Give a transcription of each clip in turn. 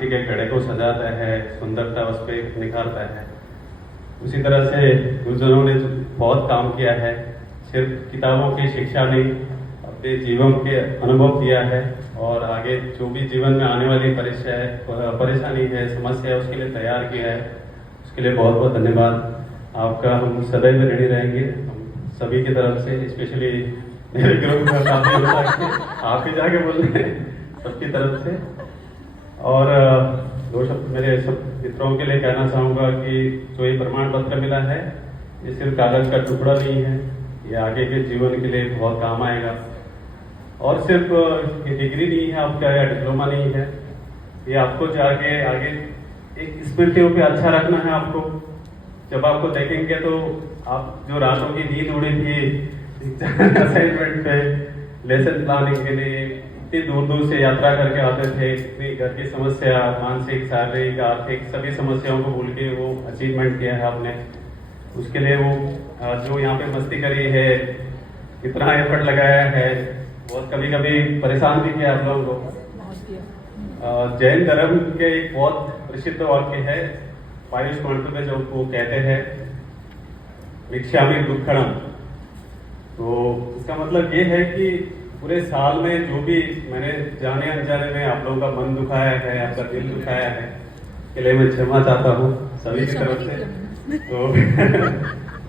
के घड़े को सजाता है, सुंदरता उस पर निखारता है। उसी तरह से गुरुजनों ने बहुत काम किया है, सिर्फ किताबों की शिक्षा नहीं, अपने जीवन के अनुभव दिया है और आगे जो भी जीवन में आने वाली परेशानी है, समस्या है, उसके लिए तैयार किया है। उसके लिए बहुत बहुत धन्यवाद आपका। हम सदैव ऋणी रहेंगे, हम सभी की तरफ से, स्पेशली मेरे ग्रुप में काफी होता है, आप ही जाके बोल रहे हैं सबकी तरफ से। और दो शब्द मेरे सब मित्रों के लिए कहना चाहूँगा कि जो ये प्रमाण पत्र मिला है, ये सिर्फ कागज का टुकड़ा नहीं है, ये आगे के जीवन के लिए बहुत काम आएगा। और सिर्फ ये डिग्री नहीं है आपका या डिप्लोमा नहीं है, ये आपको जाके आगे एक स्मृतियों पे अच्छा रखना है। आपको जब आपको देखेंगे तो आप जो रातों की नींद उड़ी थी असाइनमेंट पे, लेसन प्लानिंग के लिए इतनी दूर दूर से यात्रा करके आते थे, इतनी घर की समस्या, मानसिक, शारीरिक, आर्थिक सभी समस्याओं को भूल के वो अचीवमेंट किया है आपने। उसके लिए वो जो यहाँ पे मस्ती करी है, इतना एफर्ट लगाया है, बहुत कभी कभी परेशान भी किया आप लोगों को। जैन धर्म के एक बहुत प्रसिद्ध वाक्य है पायुष मंत्र में, जो वो कहते हैं भिक्षामि दुक्खड़म। तो इसका मतलब ये है कि पूरे साल में जो भी मैंने जाने अनजाने में आप लोगों का मन दुखाया है, आपका दिल दुखाया है, इसके लिए मैं क्षमा चाहता हूँ सभी की तरफ से। तो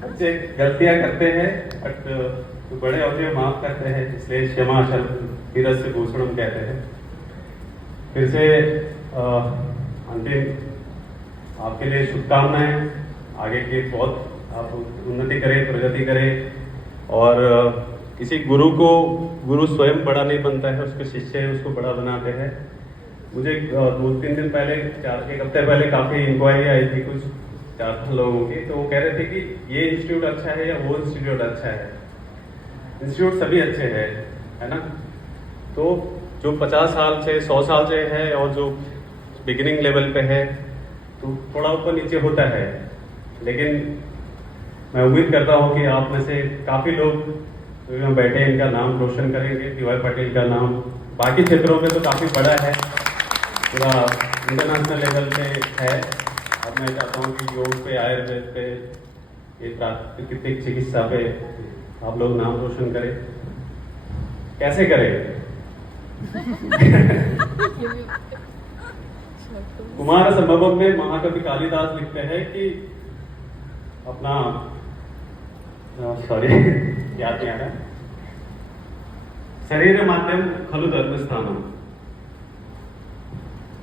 बच्चे गलतियां करते हैं बट तो बड़े होते हैं माफ करते हैं, इसलिए क्षमा शब्द से भूषणम कहते हैं। फिर से अंतिम आपके लिए शुभकामनाएं, आगे के बहुत आप उन्नति करें, प्रगति करें। और किसी गुरु को गुरु स्वयं बड़ा नहीं बनता है, उसके शिष्य है उसको बड़ा बनाते हैं। मुझे 2-3 दिन पहले, 1 हफ्ते पहले काफ़ी इंक्वायरी आई थी कुछ 4 लोगों की, तो वो कह रहे थे कि ये इंस्टीट्यूट अच्छा है या वो इंस्टीट्यूट अच्छा है। इंस्टीट्यूट सभी अच्छे हैं, है ना। तो जो 50 साल से 100 साल से है और जो बिगिनिंग लेवल पे है, तो थोड़ा ऊपर नीचे होता है, लेकिन मैं उम्मीद करता हूँ कि आप में से काफ़ी लोग जो यहाँ बैठे हैं इनका नाम रोशन करेंगे। डी वाई पाटिल का नाम बाकी क्षेत्रों में तो काफ़ी बड़ा है, पूरा इंटरनेशनल लेवल पे है। अब मैं चाहता हूँ कि योग पे, आयुर्वेद पे, ये प्राकृतिक चिकित्सा पे आप लोग नाम रोशन करें। कैसे करें? कुमार संभवम में महाकवि कालिदास लिखते हैं कि अपना सॉरी याद नहीं आ रहा, शरीर माध्यम खलु धर्म स्थानम,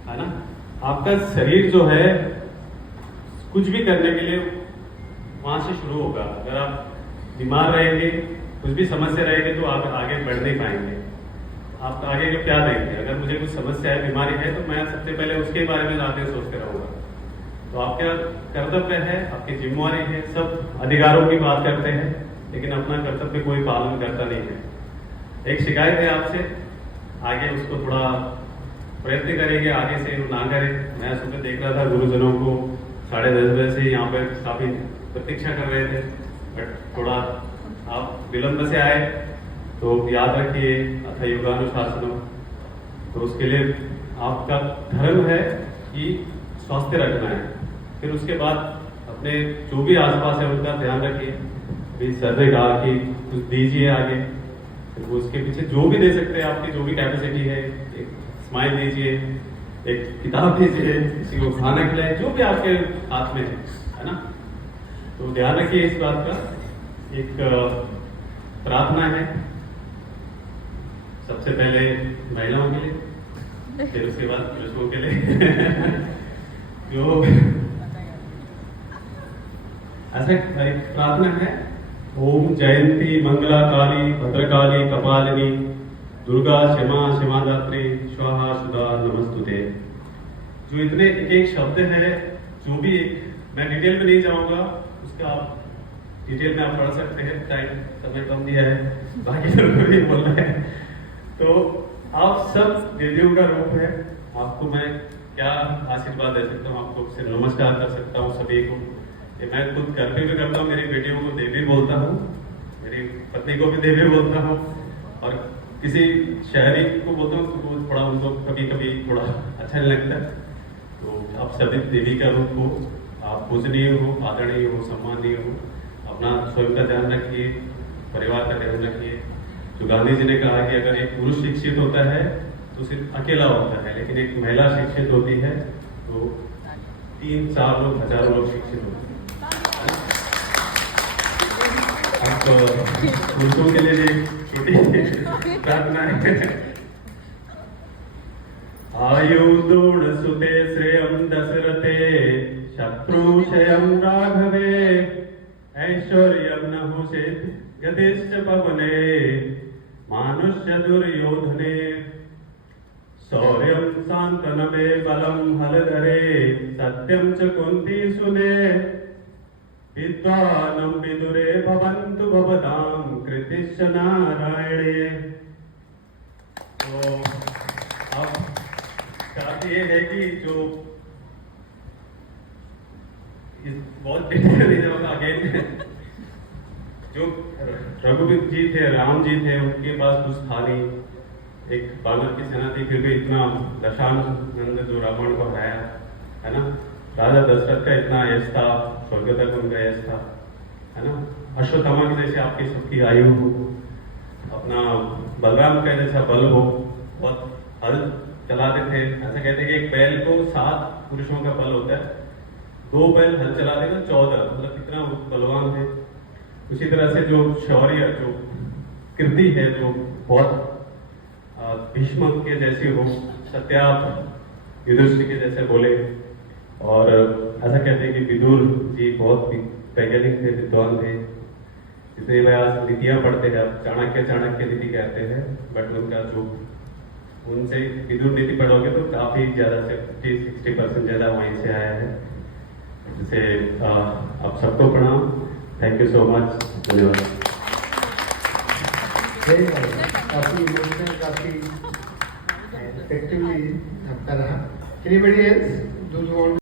है ना। आपका शरीर जो है कुछ भी करने के लिए वहां से शुरू होगा। अगर आप बीमार रहेंगे, कुछ भी समस्या रहेगी, तो आप आगे बढ़ नहीं पाएंगे। आप आगे के क्या देंगे? अगर मुझे कुछ समस्या है, बीमारी है, तो मैं सबसे पहले उसके बारे में ज़्यादा सोचते रहूँगा। तो आपका कर्तव्य है, आपकी जिम्मेवारी है। सब अधिकारों की बात करते हैं, लेकिन अपना कर्तव्य कोई पालन करता नहीं है। एक शिकायत है आपसे, आगे उसको थोड़ा प्रयत्न करेंगे, आगे से ना करें। मैं सुबह देख रहा था गुरुजनों को 10:30 बजे से यहाँ पर काफ़ी प्रतीक्षा कर रहे थे, बट थोड़ा आप विलंब से आए, तो याद रखिए अथ योगानुशासनम। तो उसके लिए आपका धर्म है कि स्वास्थ्य रखना है। फिर उसके बाद अपने जो भी आसपास है उनका ध्यान रखिए। अभी सर ने कहा कि कुछ दीजिए आगे, फिर उसके पीछे जो भी दे सकते हैं, आपकी जो भी कैपेसिटी है, एक स्माइल दीजिए, एक किताब दीजिए, किसी को खाना खिलाए, जो भी आपके हाथ में है ना। तो ध्यान रखिए इस बात का। एक प्रार्थना है सबसे पहले महिलाओं के लिए, फिर उसके बाद पुरुषों के लिए। जो ऐसा एक प्रार्थना है, ओम जयंती मंगला काली भद्रकाली कपालिनी दुर्गा क्षमा क्षमादात्री स्वाहा सुधा नमस्तुते। जो इतने एक शब्द है, जो भी मैं डिटेल में नहीं जाऊंगा, उसका आप डिटेल में आप पढ़ सकते हैं, टाइम समय कम दिया है, बाकी लोगों को भी बोलना है। तो आप सब देवियों का रूप है, आपको मैं क्या आशीर्वाद दे सकता हूँ, आपको सिर्फ नमस्कार कर सकता हूँ सभी को। ये मैं खुद घर पे भी करता हूँ, मेरी बेटियों को देवी बोलता हूँ, मेरी पत्नी को भी देवी बोलता हूँ, और किसी शहरी को बोलता हूँ तो थोड़ा उनको कभी कभी थोड़ा अच्छा नहीं लगता। तो आप सभी देवी का रूप हो, आप पूजनीय हो, आदरणीय हो, सम्माननीय हो। अपना स्वयं का ध्यान रखिए, परिवार का ध्यान रखिए। जो गांधी जी ने कहा कि अगर एक पुरुष शिक्षित होता है तो सिर्फ अकेला होता है, लेकिन एक महिला शिक्षित होती है तो 3-4 लोग, हजारों लोग शिक्षित होते हैं। अब पुरुषों के लिए भी छोटी प्रार्थना है। आयुर्दूण सुते श्रेयं दशरथे, शत्रुक्षयं राघवे, ऐश्वर्यं नहुषेत् गतिश्च पवने, मानुष्य दुर्योधने, शौर्यं शान्तनवे बलं हलधरे, सत्यं च कुन्ती सुने, विद्वानं विदुरे भवन्तु भवतां कृतिश्च नारायणे। तो अब बात ये है कि जो बहुत अगेन जो रघुवीर जी थे, राम जी थे, उनके पास कुछ था नहीं, एक बानर की सेना थी, फिर भी इतना दशानंद जो रावण को हराया, है ना। राजा दशरथ का इतना यश था, स्वर्ग तक उनका यश था, है ना। अश्वत्थामा की जैसे आपकी सबकी आयु हो, अपना बलराम का जैसा बल हो, बहुत हल चलाते थे। ऐसा कहते हैं कि एक बैल को 7 पुरुषों का बल होता है, 2 बैल हल चलाते ना 14, मतलब कितना बलवान थे। उसी तरह से जो शौर्य, जो कीर्ति है, जो बहुत भीष्म के जैसी हो, सत्याप युधिष्ठिर के जैसे बोले। और ऐसा कहते हैं कि विदुर जी बहुत वैज्ञानिक थे, विद्वान थे। जितने व्यास नीतियां पढ़ते हैं, आप चाणक्य नीति कहते हैं, बट उनका जो उनसे विदुर नीति पढ़ोगे तो काफी ज्यादा 50-60% ज्यादा वहीं से आया है। जैसे आप सबको प्रणाम, थैंक यू सो मच, धन्यवाद। काफी इमोशनल, काफी इफेक्टिवली आपका रहा। Anybody else do you want